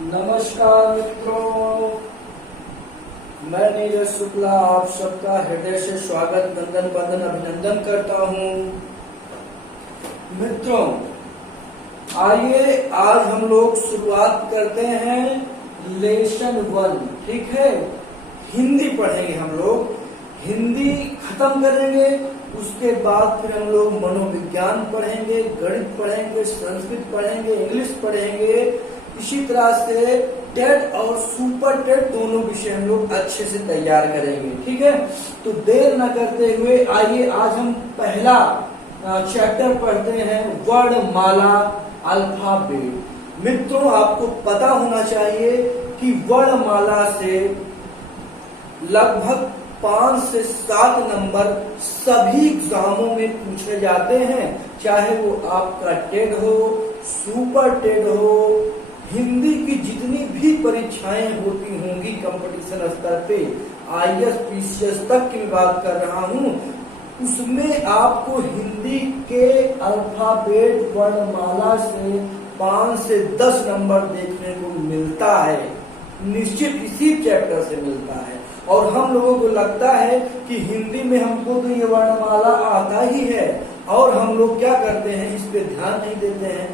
नमस्कार मित्रों, मैं नीरज शुक्ला आप सबका हृदय से स्वागत वंदन वंदन अभिनंदन करता हूँ। मित्रों, आइए आज हम लोग शुरुआत करते हैं लेसन 1। ठीक है, हिंदी पढ़ेंगे हम लोग, हिंदी खत्म करेंगे। उसके बाद फिर हम लोग मनोविज्ञान पढ़ेंगे, गणित पढ़ेंगे, संस्कृत पढ़ेंगे, इंग्लिश पढ़ेंगे। इसी तरह से टेट और सुपर टेट दोनों विषय हम लोग अच्छे से तैयार करेंगे। ठीक है, तो देर न करते हुए आइए आज हम पहला चैप्टर पढ़ते हैं, वर्णमाला अल्फाबेट। मित्रों, आपको पता होना चाहिए कि वर्णमाला से लगभग 5 से 7 नंबर सभी एग्जामों में पूछे जाते हैं, चाहे वो आपका टेट हो, सुपर टेट हो, हिंदी की जितनी भी परीक्षाएं होती होंगी कंपटीशन स्तर पे, आईएएस पीसीएस तक की बात कर रहा हूं, उसमें आपको हिंदी के अल्फाबेट वर्णमाला से 5 से 10 नंबर देखने को मिलता है, निश्चित इसी चैप्टर से मिलता है। और हम लोगों को लगता है कि हिंदी में हमको तो ये वर्णमाला आता ही है, और हम लोग क्या करते हैं, इस पे ध्यान नहीं देते हैं।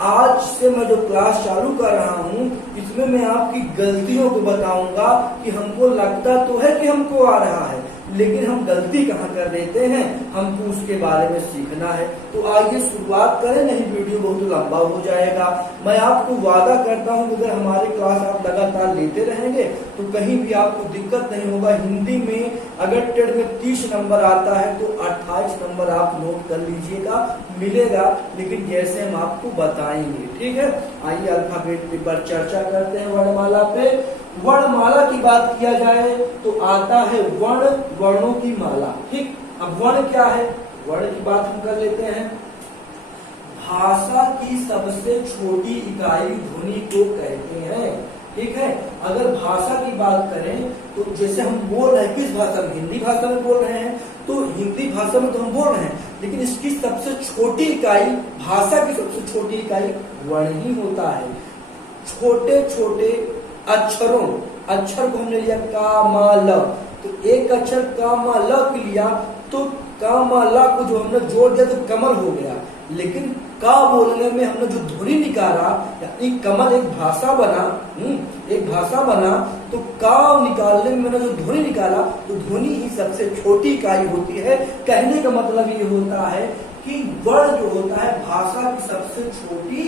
आज से मैं जो क्लास चालू कर रहा हूँ, इसमें मैं आपकी गलतियों को बताऊंगा कि हमको लगता तो है कि हमको आ रहा है, लेकिन हम गलती कहाँ कर देते हैं, हमको उसके बारे में सीखना है। तो आइए शुरुआत करें, नहीं वीडियो बहुत लंबा हो जाएगा। मैं आपको वादा करता हूँ अगर हमारी क्लास आप लगातार लेते रहेंगे तो कहीं भी आपको दिक्कत नहीं होगा। हिंदी में अगर टेट में 30 नंबर आता है तो 28 नंबर आप नोट कर लीजिएगा, मिलेगा, लेकिन जैसे हम आपको बताएंगे। ठीक है, आइए अल्फाबेट पर चर्चा करते हैं। वर्णमाला पे, वर्णमाला की बात किया जाए तो आता है वर्ण, वर्णों की माला। ठीक, अब वर्ण क्या है, वर्ण की बात हम कर लेते हैं। भाषा की सबसे छोटी इकाई ध्वनि को कहते हैं। ठीक है, अगर भाषा की बात करें तो जैसे हम बोल रहे हैं, किस भाषा में, हिंदी भाषा में बोल रहे हैं, तो हिंदी भाषा में तो हम बोल रहे हैं, लेकिन इसकी सबसे छोटी इकाई, भाषा की सबसे छोटी इकाई वर्ण ही होता है। छोटे छोटे अक्षरों, अक्षर को हमने लिया का मा ल, तो एक अक्षर का मा ल को लिया तो का मा ल को जो हमने जोड़ दिया तो कमल हो गया, लेकिन का बोलने में हमने जो ध्वनि निकाला, यानी कमल एक भाषा बना, एक भाषा बना, तो का निकालने में मैंने जो ध्वनि निकाला तो ध्वनि ही सबसे छोटी इकाई होती है। कहने का मतलब ये होता है कि वर्ण जो होता है भाषा की सबसे छोटी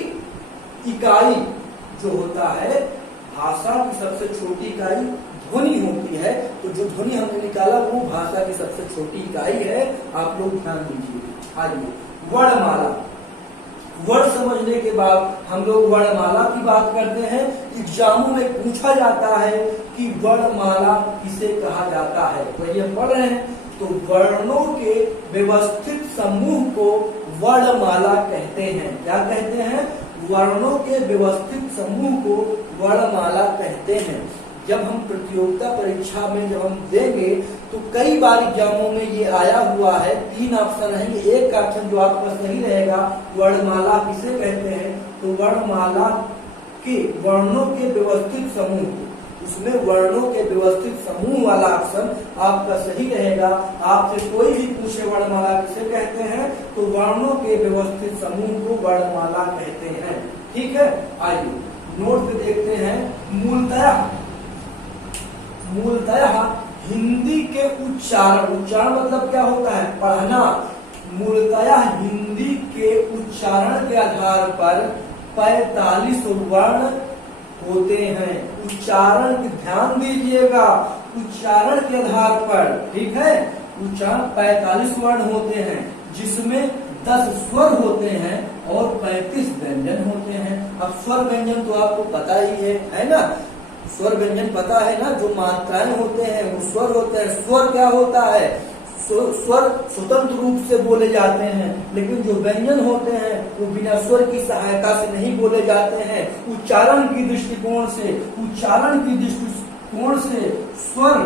इकाई जो होता है, भाषा की सबसे छोटी इकाई ध्वनि होती है। तो जो ध्वनि हमने निकाला वो भाषा की सबसे छोटी इकाई है, आप लोग ध्यान दीजिए। आइए वर्णमाला, वर्ण समझने के बाद हम लोग वर्णमाला की बात करते हैं। एग्जामों में पूछा जाता है कि वर्णमाला किसे कहा जाता है, तो ये पढ़ रहे हैं, तो वर्णों के व्यवस्थित समूह को वर्णमाला कहते हैं। क्या कहते हैं, वर्णों के व्यवस्थित समूह को वर्णमाला कहते हैं। जब हम प्रतियोगिता परीक्षा में जब हम देंगे तो कई बार एग्जामों में ये आया हुआ है, 3 ऑप्शन रहेंगे, एक का ऑप्शन जो आपका सही रहेगा, वर्णमाला किसे कहते हैं, तो वर्णमाला के वर्णों के व्यवस्थित समूह, उसमें वर्णों के व्यवस्थित समूह वाला ऑप्शन आपका सही रहेगा। आपसे कोई भी पूछे वर्णमाला किसे कहते हैं, तो वर्णों के व्यवस्थित समूह को वर्णमाला कहते हैं। ठीक है, आइए नोट पे देखते हैं। मूलतः हिंदी के उच्चारण, उच्चारण मतलब क्या होता है, पढ़ना। मूलतः हिंदी के उच्चारण के आधार पर 45 वर्ण होते हैं। उच्चारण की ध्यान दीजिएगा, उच्चारण के आधार पर, ठीक है, उच्चारण 45 वर्ण होते हैं, जिसमें 10 स्वर होते हैं और 35 व्यंजन होते हैं। अब स्वर व्यंजन तो आपको पता ही है ना, स्वर व्यंजन पता है ना, जो मात्राएं होते हैं वो स्वर होते हैं। स्वर क्या होता है, स्वर स्वतंत्र रूप से बोले जाते हैं, लेकिन जो व्यंजन होते हैं वो बिना स्वर की सहायता से नहीं बोले जाते हैं। उच्चारण की दृष्टिकोण से, उच्चारण की दृष्टिकोण से स्वर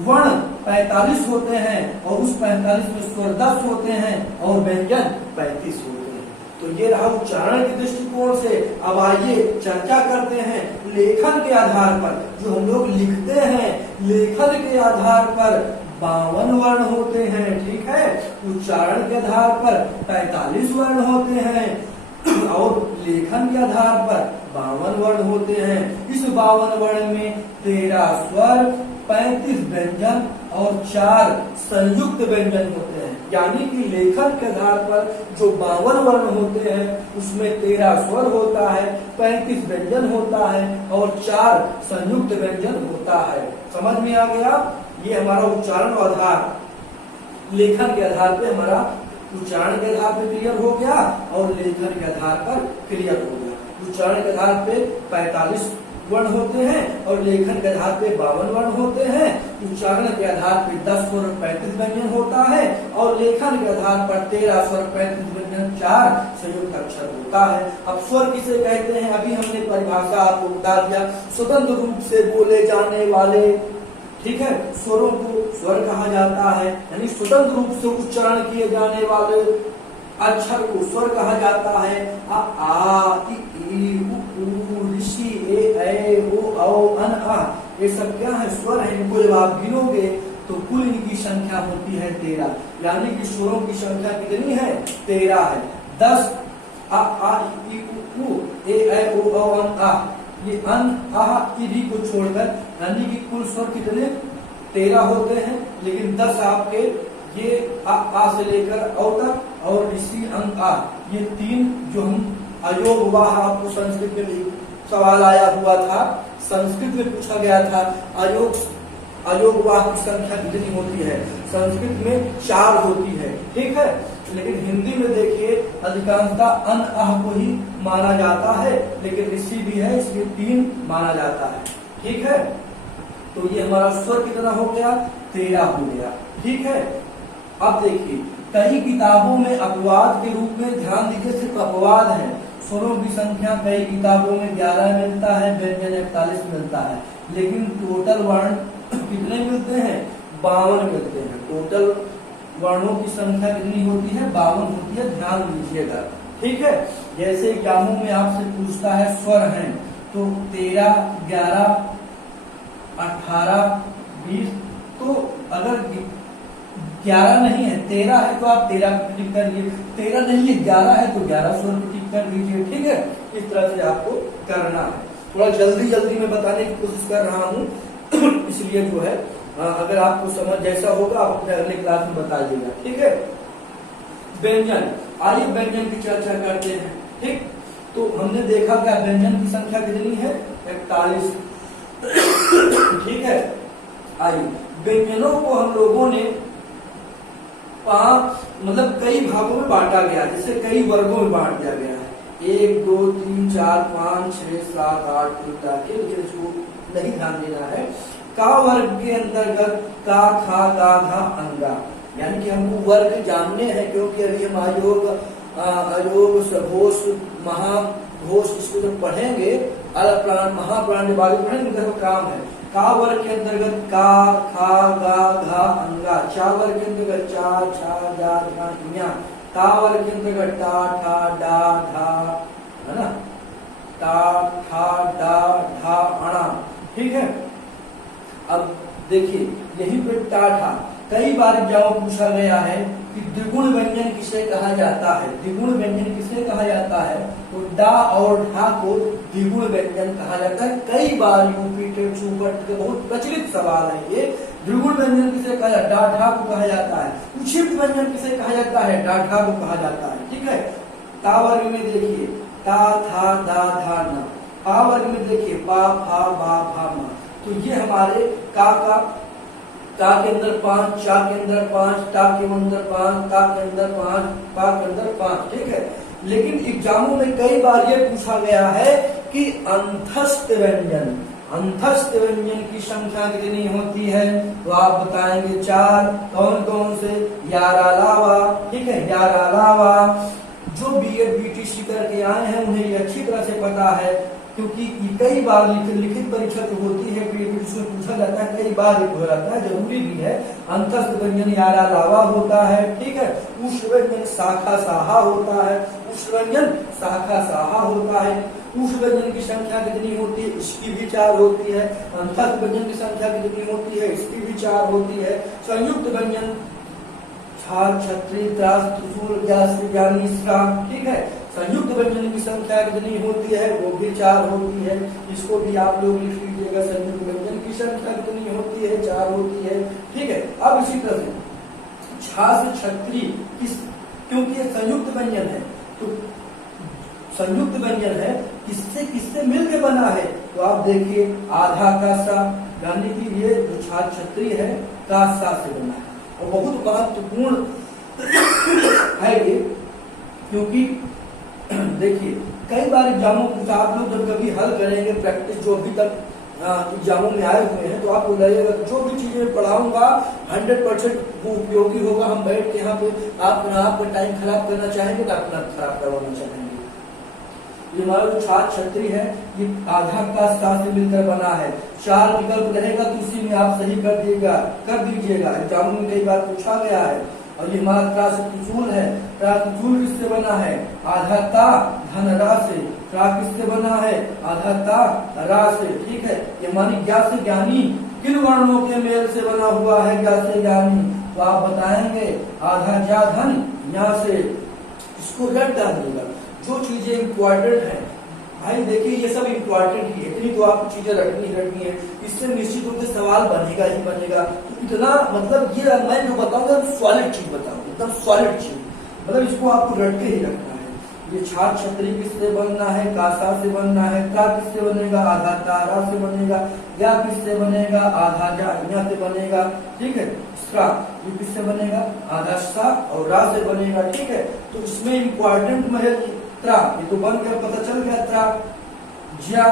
वर्ण 45 होते हैं और उस 45 में स्वर 10 होते हैं और व्यंजन 35 होते हैं। तो ये रहा उच्चारण के दृष्टिकोण से। अब आइए चर्चा करते हैं लेखन के आधार पर। जो हम लोग लिखते हैं, लेखन के आधार पर 52 वर्ण होते हैं, ठीक है। उच्चारण के आधार पर 45 वर्ण होते हैं और लेखन के आधार पर 52 वर्ण होते हैं। इस 52 वर्ण में 13 स्वर, 35 व्यंजन और 4 संयुक्त व्यंजन होते हैं। यानी कि लेखन के आधार पर जो 52 वर्ण होते हैं उसमें 13 स्वर होता है, 35 व्यंजन होता है और 4 संयुक्त व्यंजन होता है। समझ में आ गया? ये हमारा उच्चारण का आधार। लेखन के आधार पे हमारा उच्चारण के आधार पे क्लियर हो गया और लेखन के आधार पर क्लियर हो गया। उच्चारण के आधार पे 45 वर्ण होते हैं और लेखन के आधार पे 52 वर्ण होते हैं। उच्चारण के आधार पे 10 स्वर और 35 व्यंजन होता है और लेखन के आधार पर 13 स्वर, 35 व्यंजन, 4 संयुक्त अक्षर होता है। अब स्वर किसे कहते हैं? अभी हमने परिभाषा आपको बता दिया। स्वतंत्र रूप से बोले जाने वाले, ठीक है, स्वरों को स्वर कहा जाता है। यानी स्वतंत्र रूप से उच्चारण किए जाने वाले अक्षर को स्वर कहा जाता है। आ, इ, उ, ऋषि, ए, ओ, औ, अन, आ, ये सब क्या है? स्वर है। इनको जब आप गिनोगे तो कुल इनकी संख्या होती है 13। यानी कि स्वरों की संख्या कितनी है? 13 है। 10 आ, इ, उ, ए, ओ, औ, अन, आ, ये अन, आह, इ को छोड़कर यानी कि कुल स्वर कितने? 13 होते हैं। लेकिन 10 आपके ये आ से लेकर औ तक और ऋषि, अं, आ, ये 3 जो हम अयोग वाह, आपको संस्कृत में सवाल आया हुआ था, संस्कृत में पूछा गया था अयोग वाह की संख्या कितनी होती है? संस्कृत में 4 होती है, ठीक है। लेकिन हिंदी में देखिए अधिकांशतः अन, आह को ही माना जाता है, लेकिन ऋषि भी है इसलिए 3 माना जाता है, ठीक है। तो ये हमारा स्वर कितना हो गया? 13 हो गया, ठीक है। अब देखिए कई किताबों में अपवाद के रूप में, ध्यान दीजिए सिर्फ अपवाद है। स्वरों की संख्या कई किताबों में 11 मिलता है, व्यंजन 41 मिलता है, लेकिन टोटल वर्ण कितने मिलते हैं? 52 मिलते हैं। टोटल वर्णों की संख्या कितनी होती है? 52 होती है। ध्यान दीजिएगा, ठीक है। जैसे एग्जामों में आपसे पूछता है स्वर हैं तो 13, 11, 18, 20, तो अगर 11 नहीं है 13 है तो आप 13 पे टिक कर लीजिए, 13 नहीं है 11 है तो 11 स्वर पे टिक कर लीजिए, ठीक है। इस तरह से आपको करना है। थोड़ा जल्दी में बताने की कोशिश कर रहा हूँ इसलिए जो है अगर आपको समझ जैसा होगा आप अपने अगले क्लास में बताइएगा, ठीक है। व्यंजन, आइए व्यंजन की चर्चा करते हैं, ठीक। तो हमने देखा क्या व्यंजन की संख्या कितनी है? 41, ठीक है। आइए व्यंजनों को हम लोगों ने मतलब कई भागों में बांटा गया, जैसे कई वर्गों में बांट दिया गया है। 1, 2, 3, 4, 5, 6, 7, 8 तक इसको नहीं ध्यान देना है। का वर्ग के अंतर्गत का, खा, गा, घा, अंगा, यानी कि हमको वर्ग जानने हैं, क्योंकि अभी हम अयोग, सघोष, महाघोष इसको जब पढ़ेंगे, अलप्राण, महाप्राण जब आगे पढ़ेंगे तो काम है। का वर्ग के अंतर्गत का, खा, गा, घा, अंगा। चा वर्ग के अंतर्गत चा, छा, जा, झा, ञा। ता वर्ग के अंतर्गत टा, ठा, डा, ढा, है ना, टा, ठा, डा, ढा, अणा, ठीक है। अब देखिए यहीं पे टा, ठा कई बार एग्जाम पूछा गया है कि द्विगुण व्यंजन किसे कहा जाता है? द्विगुण व्यंजन किसे कहा जाता है? तो डा और ढा को द्विगुण व्यंजन कहा जाता है। कई बार यूपी टेट, सुपर के बहुत प्रचलित सवाल है ये। द्विगुण व्यंजन किसे कहा जाता है? डा, ढा को कहा जाता है। उच्छिष्ट व्यंजन किसे कहा जाता है? डा, ढा को कहा जाता है, ठीक है। ता वर्ग में देखिए ता, था, दा, धा, ना। पा वर्ग में देखिए पा, फा, बा, भा, मा। तो ये हमारे का के अंदर 5, चा के अंदर 5, टा के अंदर 5, ता के अंदर 5, पा के अंदर 5, ठीक है। लेकिन एग्जामों में कई बार ये पूछा गया है कि अंतस्थ व्यंजन की संख्या कितनी होती है? तो आप बताएंगे 4। कौन कौन से? 11 अलावा, ठीक है, 11 अलावा। जो बीएड बीटीसी करके आए हैं उन्हें ये अच्छी तरह से पता है, क्योंकि कई बार लिखित परीक्षा जो होती है उसमें पूछा जाता है, कई बार हो जाता है, जरूरी भी है। अंतस्थ व्यंजन 11 अलावा होता है, ठीक है। उष्ण व्यंजन शाखा, साहा होता है। उष्ण व्यंजन शाखा साहा होता है। उष्ण व्यंजन की संख्या कितनी होती है, इसकी भी 4 होती है। अंतस्थ व्यंजन की संख्या कितनी होती है, इसकी भी 4 होती है। संयुक्त व्यंजन छाछ, छत्री, त्रास, त्रिशूल, व्यास, ज्ञानी, श्राप, ठीक है। संयुक्त व्यंजन की संख्या कितनी होती है, वो भी 4 होती है। इसको भी आप लोग लिख लीजिएगा, संयुक्त व्यंजन की संख्या कितनी होती है, 4 होती है, ठीक है। अब इसी तरह से छाछ, छत्री, क्योंकि ये संयुक्त व्यंजन है, तो संयुक्त व्यंजन है, किससे किससे मिलकर बना है, तो आप देखिए आधा का सा, यानी कि ये जो छाछ, छत्री है का सा से बना है, और बहुत महत्वपूर्ण है ये, क्योंकि देखिए कई बार एग्जामों को आप लोग जब कभी हल करेंगे, प्रैक्टिस जो अभी तक एग्जामों में आए हुए हैं, तो आपको लगेगा जो भी चीजें पढ़ाऊंगा 100% वो उपयोगी होगा। हम बैठ के यहाँ पे आपका टाइम खराब करना चाहेंगे तो अपना खराब करवाना चाहेंगे। ये हमारा जो छाछ, छत्री है, ये आधा का सा से मिलकर बना है। 4 विकल्प रहेगा तो उसी में आप सही कर दीजिएगा। एग्जाम में कई बार पूछा गया है। और ये हमारा त्रास त्रिशूल है। त्रास त्रिशूल किससे बना है, आधा ता धन रा से। त्रास किससे बना है, आधा ता रा से, ठीक है। ये हमारी ज्ञा से ज्ञानी किन वर्णों के मेल से बना हुआ है, ज्ञा से ज्ञानी, तो आप बताएंगे आधा ज्या धन या से। इसको रट डालिएगा। जो चीजें इंपॉर्टेंट हैं भाई, देखिए ये सब इंपॉर्टेंट ही है, इतनी तो आपको चीजें रटनी है। इससे निश्चित रूप से सवाल बनेगा ही बनेगा। तो इतना मतलब ये मैं जो बताऊंगा सॉलिड चीज बताऊंगा, एकदम सॉलिड चीज, मतलब इसको आपको रट के ही रखना है। ये छाछ, छत्री किससे बनना है, कासा से बनना है। ता किससे बनेगा, आधा तारा से बनेगा। या किससे बनेगा, आधा जा से बनेगा, ठीक है। स्रा ये किससे बनेगा, आधा सा और रा से बनेगा, ठीक है। तो इसमें इंपॉर्टेंट में है त्रा, ये तो बनकर पता चल गया, त्रा, ज्या,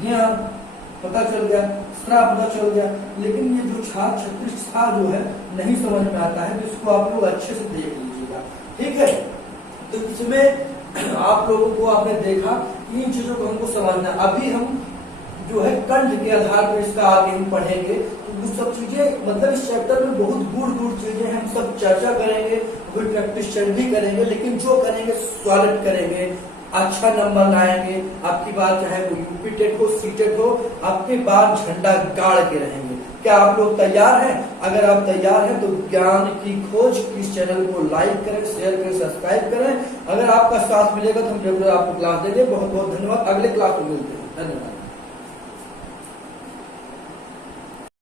ज्ञा पता चल गया, स्रा पता चल गया। लेकिन ये जो छाछ, छत्री, सा जो है नहीं समझ में आता है, तो इसको आप लोग अच्छे से देख लीजिएगा, ठीक है। तो इसमें आप लोगों को आपने देखा इन चीजों को हमको समझना। अभी हम जो है कंठ के आधार पर इसका आगे हम पढ़ेंगे, तो वो सब चीजें मतलब इस चैप्टर में बहुत दूर चीजें हम सब चर्चा करेंगे, कोई प्रैक्टिस भी करेंगे, लेकिन जो करेंगे सॉलिड करेंगे, अच्छा नंबर लाएंगे। आपकी बात चाहे वो यूपी टेट हो, सीटेट हो, आपके बाद झंडा गाड़ के रहेंगे। क्या आप लोग तैयार हैं? अगर आप तैयार हैं तो ज्ञान की खोज इस चैनल को लाइक करें, शेयर करें, सब्सक्राइब करें। अगर आपका साथ मिलेगा तो हम रेगुलर आपको क्लास देंगे। बहुत बहुत धन्यवाद। अगले क्लास में मिलते हैं। धन्यवाद।